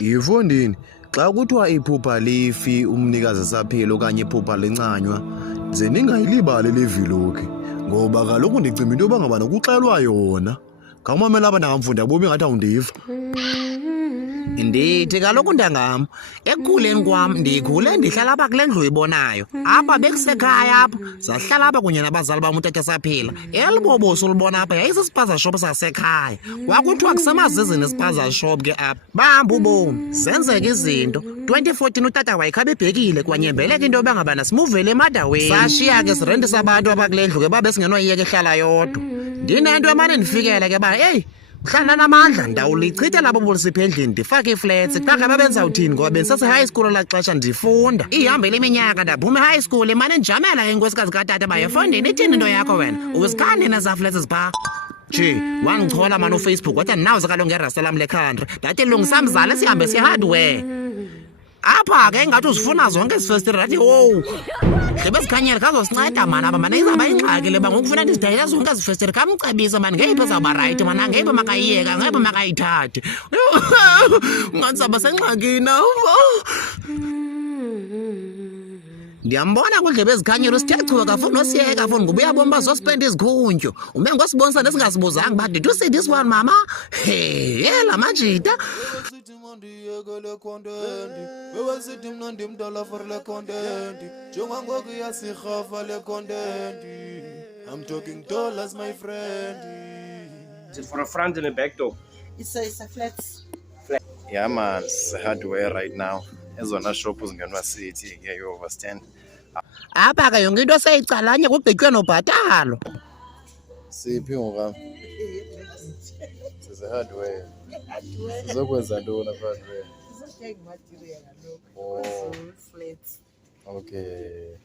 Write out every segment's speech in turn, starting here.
Yifondini, xa kuthiwa iphupha lifi umnikazi esaphila okanye iphupha lincanywa, ze ningayilibali levilokhi ngoba kaloku ndicimba into yoba ngabana kuxelwa yona. Ngawumamela apha ndangamfunda bobi ngathi awundiva. Ndithi kaloku ntangam, ekukhuleni kwam ndikhule ndihlala apha kule ndlu uyibonayo. Apha bekusekhaya apha, sahlala apha kunye nabazali bam utata esaphila. Elibobosi ulibona apha yayisisipaza shop sasekhaya. Kwakuthiwa kusemazizini isipaza shop ke apha. Bahamba ubomi, zenzeka izinto. 2014 utata wayekhaba ebhekile kwanyembeleka into yoba ngabana simuvele emadaweni. Sashiya ke sirentisa abantu apha kule ndlu ke babe singenwayiyeka ehlala yodwa. Ndinento emane ndifikele ke ba, hey, mhlawumbi namandla ndawulichitha labo bolisipha endlini ndifake iflats xa ngabe benzawuthini ngoba bendisase-high school elaa xesha ndifunda. Ihambile iminyaka ndaphuma e-high school imane ndijamela ke inkosikazi katata uba Yefondini ithini into yakho wena uzikhandini nezaa flats ziphaa. Nje wandichola mani uFacebook wathi andinawuze kaloku ngerasta lam lekhantri ndathi lungisa mzali sihambe sihardware. Apha ke ingathi uzifuna zonke ezifestire ndathi wowu gqiba ezikhanyela khazosinceda mani apha mani izawuba yingxaki le ba ngokufuna ndizidayela zonke ezifestire khamcebisa mani ngeyiphi ezawuba rayithi mani angeyiphi makayiyeka ngeyiphi makayithathe. Ungathi zaba sengxakini. Ndiyambona kundlebe ezikhanyela usithe chuba kafuni nosiyeka funi ngoba uyabona uba zospenda izikhuntyu ume ngosibonisa nesingasibuzanga uba did you see this one mama? La majita. Ndiyekele content bewesithi mna ndimdala for le content njengangoku iyasirhafa le content. I'm talking dollars my friend. Is it for a front and a back door? It's a flat. Yeah man, it's hardware right now. Ezona shop uzingenwa city ke you understand. Apha ke yonke into seyicalanye kugqitywe nobhatalo. Siphi ngoka? Size hardware. Sizokwenza ntoni hardware? Sizothenga material Oh. lokho. Flats. Okay.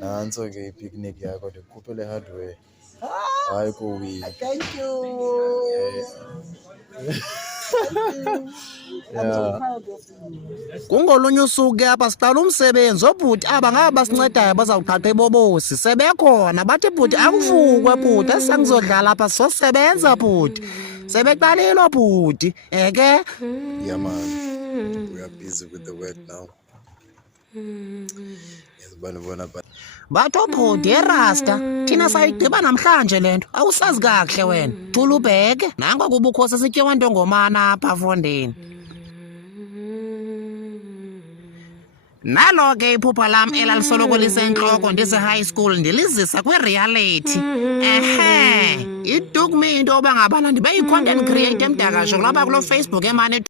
Nanso ke ipicnic yakho ndikuphe hardware. Hayi kuwi. Thank you. I'm so proud of you. Kungolunye usuku ke apha siqala umsebenzi obhuti aba ngaba basincedayo bazawuqhaqha ibobosi sebekhona bathi bhuti akuvukwe bhuti esengizodlala apha sizosebenza bhuti sebeqalile bhuti ke. Yeah man, we are busy with the work now. Batho bhuti erasta thina sayigqiba namhlanje le nto awusazi kakuhle wena thula ubheke nango kuba ukhosi sityewa ntongomana apha Fondini. Nalo ke iphupha lam elalisoloko lisentloko ndise-high school ndilizisa kwi-reality. It took me into yoba ngabana ndibe yi-content creator emdakasho kulapha kulo Facebook emane